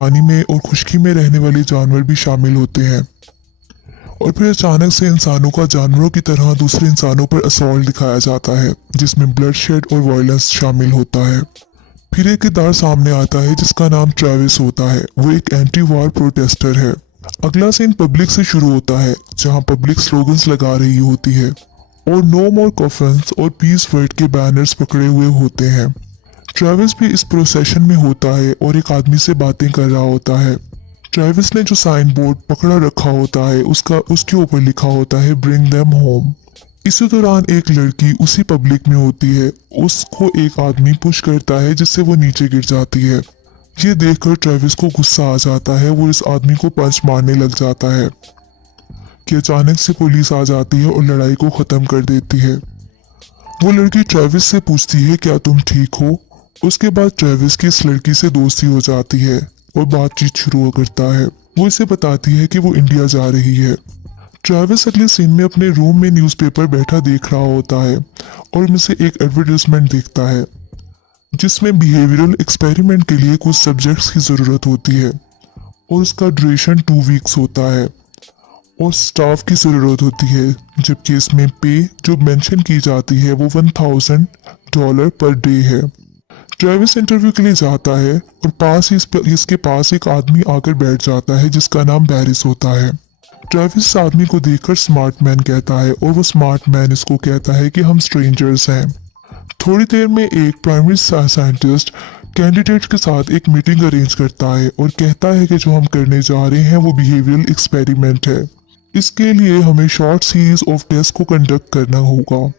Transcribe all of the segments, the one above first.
पानी में और खुश्की में रहने वाले जानवर भी शामिल होते हैं। और फिर अचानक से इंसानों का जानवरों की तरह दूसरे इंसानों पर असॉल्ट दिखाया जाता है, जिसमें ब्लडशेड और वायलेंस शामिल होता है। फिर एक किरदार सामने आता है जिसका नाम ट्रेविस होता है। वो एक एंटी वार प्रोटेस्टर है। अगला सीन पब्लिक से शुरू होता है, जहां पब्लिक स्लोगन्स लगा रही होती है और नो मोर कॉफन्स और पीस वर्ड के बैनर्स पकड़े हुए होते हैं। ट्रेविस भी इस प्रोसेशन में होता है और एक आदमी से बातें कर रहा होता है। ट्रेविस ने जो साइन बोर्ड पकड़ा रखा होता है उसके ऊपर लिखा होता है ब्रिंग देम होम। इसी दौरान एक लड़की उसी पब्लिक में होती है। उसको एक आदमी पुश करता है जिससे वो नीचे गिर जाती है। ये देखकर ट्रेविस को गुस्सा आ जाता है। वो इस आदमी को पंच मारने लग जाता है कि अचानक से पुलिस आ जाती है और लड़ाई को खत्म कर देती है। वो लड़की ट्रेविस से पूछती है क्या तुम ठीक हो। उसके बाद ट्रेविस की इस लड़की से दोस्ती हो जाती है और बातचीत शुरू करता है। वो इसे बताती है कि वो इंडिया जा रही है। ट्रेविस अगले सीन में अपने रूम में न्यूज़पेपर बैठा देख रहा होता है और उनमें से एक एडवर्टाइजमेंट देखता है जिसमें बिहेवियरल एक्सपेरिमेंट के लिए कुछ सब्जेक्ट्स की ज़रूरत होती है और उसका ड्यूरेशन 2 वीक्स होता है और स्टाफ की ज़रूरत होती है, जबकि इसमें पे जो मेंशन की जाती है वो $1000 पर डे है। ट्रेविस इंटरव्यू के लिए जाता है और इसके पास एक आदमी आकर बैठ जाता है जिसका नाम बैरिस होता है। ट्रेविस इस आदमी को देखकर स्मार्ट मैन कहता है और वो स्मार्ट मैन इसको कहता है कि हम स्ट्रेंजर्स हैं। थोड़ी देर में एक प्राइमरी साइंटिस्ट कैंडिडेट के साथ एक मीटिंग अरेंज करता है और कहता है कि जो हम करने जा रहे हैं वो बिहेवियरल एक्सपेरिमेंट है। इसके लिए हमें शॉर्ट सीरीज ऑफ टेस्ट को कंडक्ट करना होगा।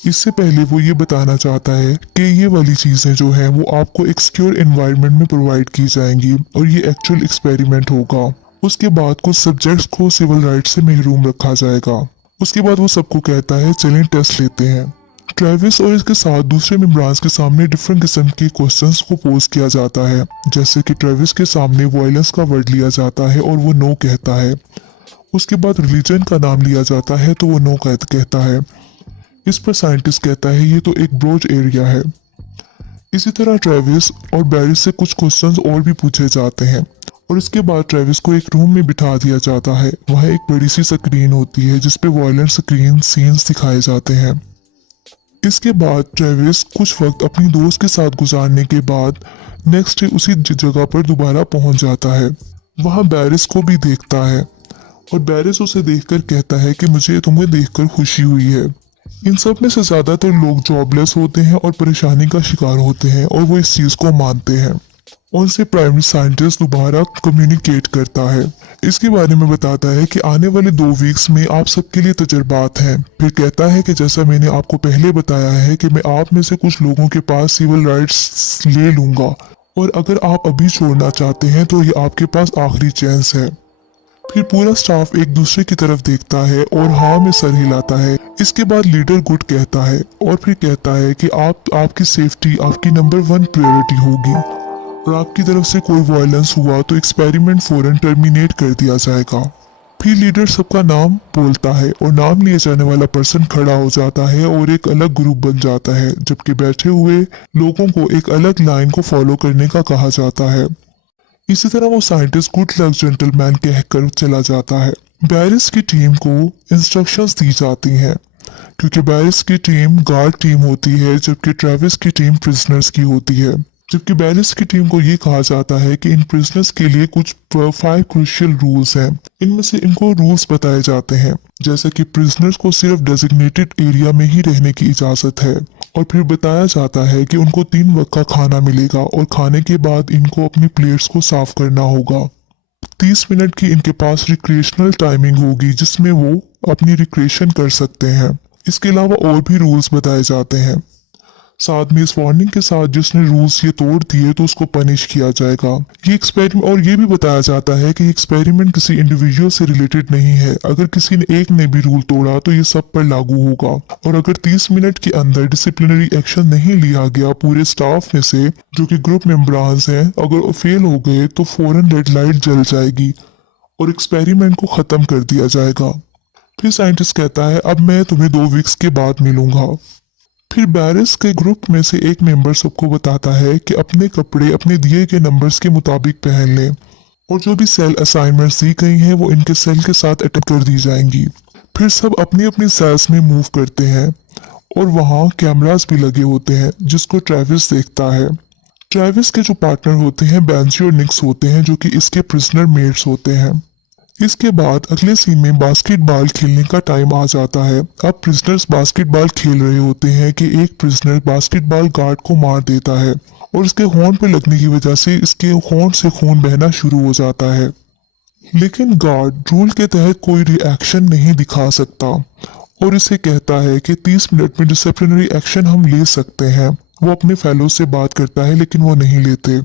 इससे पहले वो ये बताना चाहता है कि ये वाली चीज़ें जो हैं वो आपको एक सिक्योर एनवायरनमेंट में प्रोवाइड की जाएंगी और ये एक्चुअल एक्सपेरिमेंट होगा। उसके बाद कुछ सब्जेक्ट्स को सिविल राइट्स से महरूम रखा जाएगा। उसके बाद वो सबको कहता है चलें टेस्ट लेते हैं। ट्रेविस और इसके साथ दूसरे मेंबर्स के सामने डिफरेंट किस्म के क्वेश्चंस को पोज किया जाता है, जैसे कि ट्रेविस के सामने वायलेंस का वर्ड लिया जाता है और वो नो कहता है। उसके बाद रिलीजन का नाम लिया जाता है तो वो नो कहता है। इस पर साइंटिस्ट कहता है ये तो एक ब्रॉड एरिया है। इसी तरह ट्रेविस और बैरिस से कुछ क्वेश्चंस और भी पूछे जाते हैं और इसके बाद ट्रेविस को एक रूम में बिठा दिया जाता है। वहाँ एक बड़ी सी स्क्रीन होती है जिसपे वायलेंट स्क्रीन सीन्स दिखाए जाते हैं। इसके बाद ट्रेविस कुछ वक्त अपनी दोस्त के साथ गुजारने के बाद नेक्स्ट डे उसी जगह पर दोबारा पहुंच जाता है। वहां बैरिस को भी देखता है और बैरिस उसे देखकर कहता है कि मुझे तुम्हें देखकर खुशी हुई है। इन सब में से ज्यादातर लोग जॉबलेस होते हैं और परेशानी का शिकार होते हैं और वो इस चीज को मानते हैं। उनसे प्राइमरी साइंटिस्ट दोबारा कम्युनिकेट करता है। इसके बारे में बताता है कि आने वाले 2 वीक्स में आप सबके लिए तजर्बात हैं। फिर कहता है कि जैसा मैंने आपको पहले बताया है कि मैं आप में से कुछ लोगों के पास सिविल राइट्स ले लूंगा और अगर आप अभी छोड़ना चाहते हैं तो ये आपके पास आखिरी चांस है। फिर पूरा स्टाफ एक दूसरे की तरफ देखता है और हाँ में सर हिलाता है। इसके बाद लीडर गुड कहता है और फिर कहता है कि आपकी सेफ्टी आपकी नंबर 1 प्रायोरिटी होगी और आपकी तरफ से कोई वायलेंस हुआ तो एक्सपेरिमेंट फौरन टर्मिनेट कर दिया जाएगा। फिर लीडर सबका नाम बोलता है और नाम लिए जाने वाला पर्सन खड़ा हो जाता है और एक अलग ग्रुप बन जाता है, जबकि बैठे हुए लोगों को एक अलग लाइन को फॉलो करने का कहा जाता है। इसी तरह वो साइंटिस्ट गुड लक जेंटलमैन कहकर चला जाता है। बैरिस की टीम को इंस्ट्रक्शंस दी जाती हैं क्योंकि बैरिस की टीम गार्ड टीम होती है जबकि ट्रेविस की टीम प्रिजनर्स की होती है। जबकि बैरिस की टीम को ये कहा जाता है कि इन प्रिजनर्स के लिए कुछ 5 क्रूशियल रूल्स हैं। इनमें से इनको रूल्स बताए जाते हैं जैसे कि प्रिजनर्स को सिर्फ डेजिग्नेटेड एरिया में ही रहने की इजाज़त है और फिर बताया जाता है कि उनको 3 वक्त का खाना मिलेगा और खाने के बाद इनको अपनी प्लेट्स को साफ करना होगा। 30 मिनट की इनके पास रिक्रिएशनल टाइमिंग होगी जिसमें वो अपनी रिक्रिएशन कर सकते हैं। इसके अलावा और भी रूल्स बताए जाते हैं। साथ में इस वार्निंग के साथ जिसने रूल्स ये तोड़ दिए तो उसको पनिश किया जाएगा। ये एक्सपेरिमेंट और ये भी बताया जाता है कि एक्सपेरिमेंट किसी इंडिविजुअल से रिलेटेड नहीं है। अगर किसी ने एक ने भी रूल तोड़ा तो ये सब पर लागू होगा और अगर 30 मिनट के अंदर डिसिप्लिनरी एक्शन नहीं लिया गया पूरे स्टाफ में से जो कि ग्रुप मेंबर्स हैं, अगर फेल हो गए तो फौरन रेड लाइट जल जाएगी और एक्सपेरिमेंट को खत्म कर दिया जाएगा। फिर साइंटिस्ट कहता है अब मैं तुम्हें 2 वीक्स के बाद मिलूंगा। फिर बैरिस के ग्रुप में से एक मेंबर सबको बताता है कि अपने कपड़े अपने दिए गए नंबर्स के मुताबिक पहन लें और जो भी सेल असाइनमेंट्स दी गई हैं वो इनके सेल के साथ अटैच कर दी जाएंगी। फिर सब अपनी अपनी सेल्स में मूव करते हैं और वहाँ कैमरास भी लगे होते हैं जिसको ट्रेविस देखता है। ट्रेविस के जो पार्टनर होते हैं बेंजी और निक्स होते हैं जो कि इसके प्रिजनर मेट्स होते हैं। इसके बाद अगले सीन में बास्केटबॉल खेलने का टाइम आ जाता है। अब प्रिजनर्स बास्केटबॉल खेल रहे होते हैं कि एक प्रिजनर बास्केटबॉल गार्ड को मार देता है और इसके होंठ पे लगने की वजह से इसके होंठ से खून बहना शुरू हो जाता है। लेकिन गार्ड रूल के तहत कोई रिएक्शन नहीं दिखा सकता और इसे कहता है कि 30 मिनट में डिसिप्लिनरी एक्शन हम ले सकते हैं। वो अपने फेलो से बात करता है लेकिन वो नहीं लेते।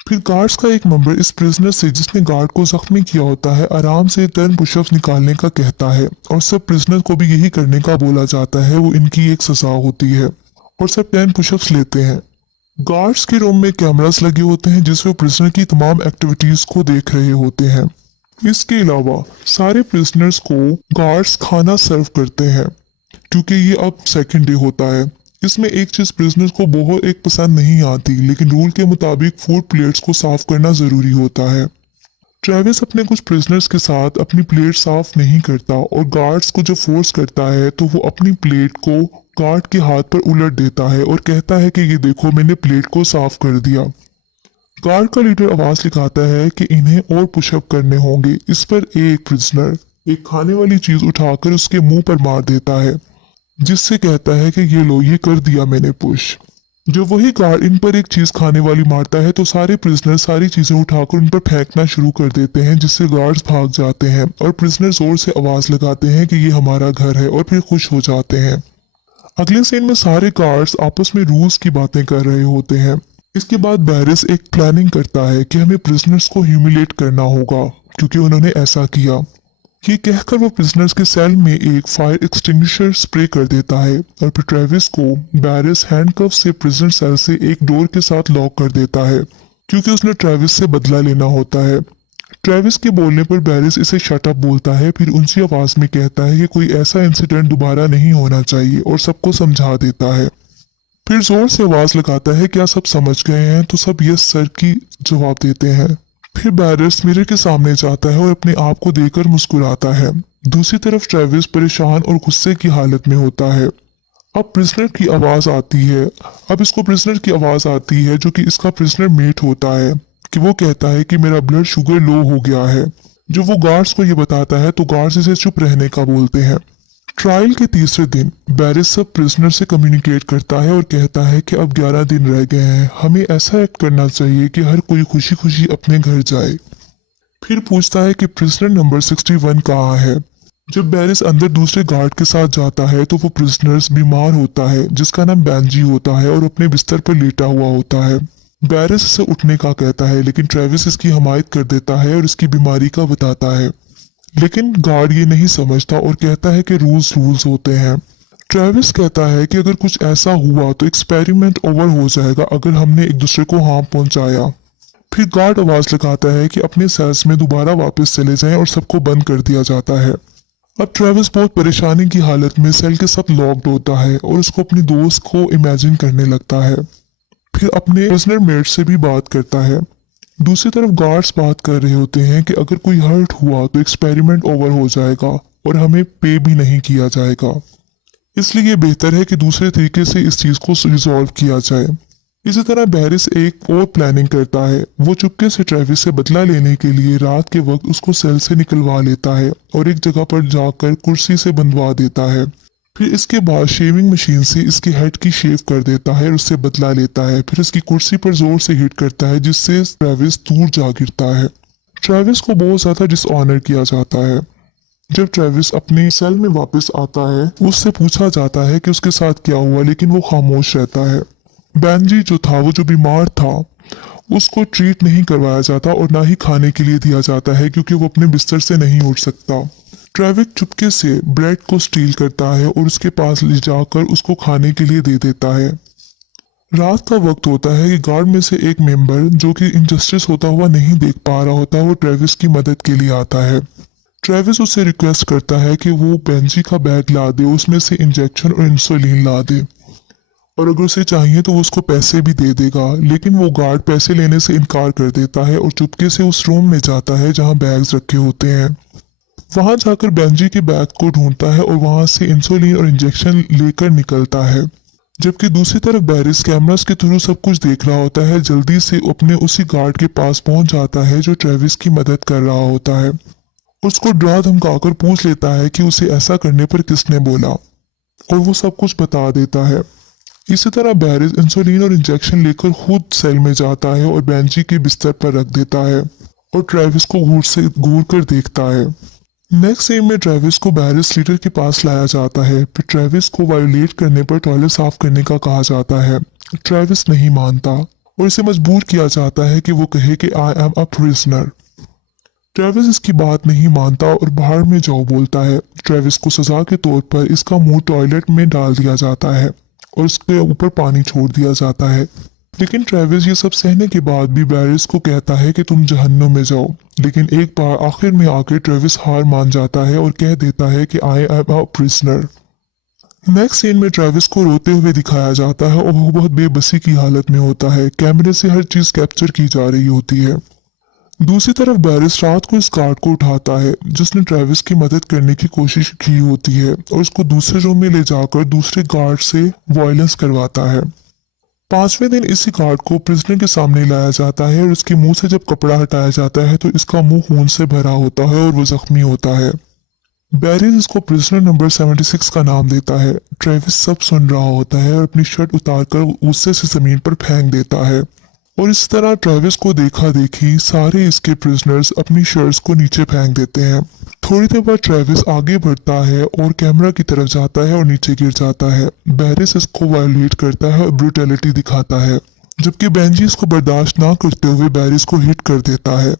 फिर गार्ड्स का एक मेंबर इस प्रिजनर से जिसने गार्ड को जख्मी किया होता है आराम से 10 पुशअप्स निकालने का कहता है और सब प्रिजनर को भी यही करने का बोला जाता है। वो इनकी एक सजा होती है और सब 10 पुशअप्स लेते हैं। गार्ड्स के रूम में कैमरास लगे होते हैं जिसमें प्रिजनर की तमाम एक्टिविटीज को देख रहे होते हैं। इसके अलावा सारे प्रिजनर्स को गार्ड्स खाना सर्व करते हैं क्योंकि ये अब सेकंड डे होता है। इसमें एक चीज प्रिजनर्स को बहुत एक पसंद नहीं आती लेकिन रूल के मुताबिक फूड प्लेट्स को साफ करना जरूरी होता है। ट्रेविस अपने कुछ प्रिजनर्स के साथ अपनी प्लेट साफ नहीं करता और गार्ड्स को जब फोर्स करता है तो वो अपनी प्लेट को गार्ड के हाथ पर उलट देता है और कहता है कि ये देखो मैंने प्लेट को साफ कर दिया। गार्ड का लीडर आवाज लगाता है कि इन्हें और पुशअप करने होंगे। इस पर एक प्रिजनर एक खाने वाली चीज उठाकर उसके मुंह पर मार देता है जिससे कहता है कि ये लो ये कर दिया मैंने पुश। जब वही गार्ड इन पर एक चीज खाने वाली मारता है तो सारे प्रिजनर सारी चीजें उठाकर उन पर फेंकना शुरू कर देते हैं जिससे गार्ड्स भाग जाते हैं और प्रिजनर जोर से आवाज लगाते हैं कि ये हमारा घर है और फिर खुश हो जाते हैं। अगले सीन में सारे गार्ड्स आपस में रूल्स की बातें कर रहे होते हैं। इसके बाद बैरिस एक प्लानिंग करता है कि हमें प्रिजनर्स को ह्यूमिलेट करना होगा क्योंकि उन्होंने ऐसा किया। ये कहकर वो प्रिजनर्स के सेल में एक फायर एक्सटिंग्विशर स्प्रे कर देता है और फिर ट्रेविस को बैरिस हैंडकफ से प्रिजनर सेल से एक डोर के साथ लॉक कर देता है क्योंकि उसने ट्रेविस से बदला लेना होता है। ट्रेविस के बोलने पर बैरिस इसे शट अप बोलता है फिर ऊंची आवाज में कहता है कि कोई ऐसा इंसिडेंट दोबारा नहीं होना चाहिए और सबको समझा देता है। फिर जोर से आवाज लगाता है क्या सब समझ गए हैं तो सब यस सर की जवाब देते हैं। फिर बैरिस मिरर के सामने जाता है और अपने आप को देखकर मुस्कुराता है। दूसरी तरफ ट्रेविस परेशान और गुस्से की हालत में होता है। अब प्रिजनर की आवाज आती है अब इसको प्रिजनर की आवाज आती है जो कि इसका प्रिजनर मेट होता है कि वो कहता है कि मेरा ब्लड शुगर लो हो गया है। जब वो गार्ड्स को ये बताता है तो गार्ड्स इसे चुप रहने का बोलते हैं। ट्रायल के तीसरे दिन बैरिस सब प्रिजनर से कम्युनिकेट करता है और कहता है कि अब 11 दिन रह गए हैं, हमें ऐसा एक्ट करना चाहिए कि हर कोई खुशी खुशी अपने घर जाए। फिर पूछता है कि प्रिजनर नंबर 61 कहाँ है। जब बैरिस अंदर दूसरे गार्ड के साथ जाता है तो वो प्रिजनर्स बीमार होता है जिसका नाम बेंजी होता है और अपने बिस्तर पर लेटा हुआ होता है। बैरिस इसे उठने का कहता है लेकिन ट्रेविस इसकी हमायत कर देता है और इसकी बीमारी का बताता है लेकिन गार्ड ये नहीं समझता और कहता है कि रूल्स होते हैं। ट्रेविस कहता है कि अगर कुछ ऐसा हुआ तो एक्सपेरिमेंट ओवर हो जाएगा अगर हमने एक दूसरे को हार्म पहुंचाया। फिर गार्ड आवाज लगाता है कि अपने सेल्स में दोबारा वापस चले जाएं और सबको बंद कर दिया जाता है। अब ट्रेविस बहुत परेशानी की हालत में सेल के साथ लॉक्ड होता है और उसको अपनी दोस्त को इमेजिन करने लगता है। फिर अपने प्रिजनर मेट से भी बात करता है। दूसरी तरफ गार्ड्स बात कर रहे होते हैं कि अगर कोई हर्ट हुआ तो एक्सपेरिमेंट ओवर हो जाएगा और हमें पे भी नहीं किया जाएगा, इसलिए बेहतर है कि दूसरे तरीके से इस चीज को रिजॉल्व किया जाए। इसी तरह बैरिस एक और प्लानिंग करता है। वो चुपके से ट्रेविस से बदला लेने के लिए रात के वक्त उसको सेल से निकलवा लेता है और एक जगह पर जाकर कुर्सी से बंधवा देता है। फिर इसके बाद शेविंग मशीन से इसके हेड की शेव कर देता है और उससे बदला लेता है। फिर इसकी कुर्सी पर जोर से हिट करता है जिससे ट्रेविस दूर जा गिरता है। ट्रेविस को बहुत ज्यादा डिसऑनर किया जाता है। जब ट्रेविस अपने सेल में वापस आता है उससे पूछा जाता है कि उसके साथ क्या हुआ लेकिन वो खामोश रहता है। बेंजी जो था वो जो बीमार था उसको ट्रीट नहीं करवाया जाता और ना ही खाने के लिए दिया जाता है क्योंकि वो अपने बिस्तर से नहीं उठ सकता। ट्रेविस चुपके से ब्रेड को स्टील करता है और उसके पास ले जाकर उसको खाने के लिए दे देता है। रात का वक्त होता है कि गार्ड में से एक मेंबर जो कि इनजस्टिस होता हुआ नहीं देख पा रहा होता वो ट्रेविस की मदद के लिए आता है। ट्रेविस उससे रिक्वेस्ट करता है कि वो बेंजी का बैग ला दे, उसमें से इंजेक्शन और इंसुलिन ला दे। और अगर उसे चाहिए तो वो उसको पैसे भी दे देगा, लेकिन वो गार्ड पैसे लेने से इनकार कर देता है और चुपके से उस रूम में जाता है जहाँ बैग्स रखे होते हैं। वहां जाकर बेंजी के बैग को ढूंढता है और वहां से इंसुलिन और इंजेक्शन लेकर निकलता है। जबकि दूसरी तरफ बैरिस कैमरास के थ्रू सब कुछ देख रहा होता है। जल्दी से अपने उसी गार्ड के पास पहुंच जाता है जो ट्रेविस की मदद कर रहा होता है। उसको डरा धमकाकर पूछ लेता है कि उसे ऐसा करने पर किसने बोला, और वो सब कुछ बता देता है। इसी तरह बैरिस इंसुलिन और इंजेक्शन लेकर खुद सेल में जाता है और बेंजी के बिस्तर पर रख देता है और ट्रेविस को घूर कर देखता है। नेक्स्ट सीन में ट्रेविस को बैरिस लीडर के पास लाया जाता है। फिर ट्रेविस को वायोलेट करने पर टॉयलेट साफ करने का कहा जाता है। ट्रेविस नहीं मानता और इसे मजबूर किया जाता है कि वो कहे कि I am a prisoner. Travis इसकी बात नहीं मानता और बाहर में जाओ बोलता है। ट्रेविस को सजा के तौर पर इसका मुंह टॉयलेट में डाल दिया जाता है और उसके ऊपर पानी छोड़ दिया जाता है। लेकिन ट्रेविस ये सब सहने के बाद भी बैरिस को कहता है कि तुम जहन्नुम में जाओ। लेकिन एक बार आखिर में आके ट्रेविस हार मान जाता है और कह देता है कि I am a prisoner. Next scene में ट्रेविस को रोते हुए दिखाया जाता है और वो बहुत बेबसी की हालत में होता है। कैमरे से हर चीज कैप्चर की जा रही होती है। दूसरी तरफ बैरिस रात को इस गार्ड को उठाता है जिसने ट्रेविस की मदद करने की कोशिश की होती है और उसको दूसरे रूम में ले जाकर दूसरे गार्ड से वायलेंस करवाता है। पांचवें दिन इसी गार्ड को प्रिजनर के सामने लाया जाता है और इसके मुंह से जब कपड़ा हटाया जाता है तो इसका मुंह खून से भरा होता है और वो जख्मी होता है। बैरिस इसको प्रिजनर नंबर 76 का नाम देता है। ट्रेविस सब सुन रहा होता है और अपनी शर्ट उतारकर गुस्से से जमीन पर फेंक देता है और इस तरह ट्रेविस को देखा देखी सारे इसके प्रिजनर्स अपनी शर्ट्स को नीचे फेंक देते हैं। थोड़ी देर बाद ट्रेविस आगे बढ़ता है और कैमरा की तरफ जाता है और नीचे गिर जाता है। बैरिस इसको वायोलेट करता है और ब्रूटैलिटी दिखाता है, जबकि बेंजी इसको बर्दाश्त ना करते हुए बैरिस को हिट कर देता है।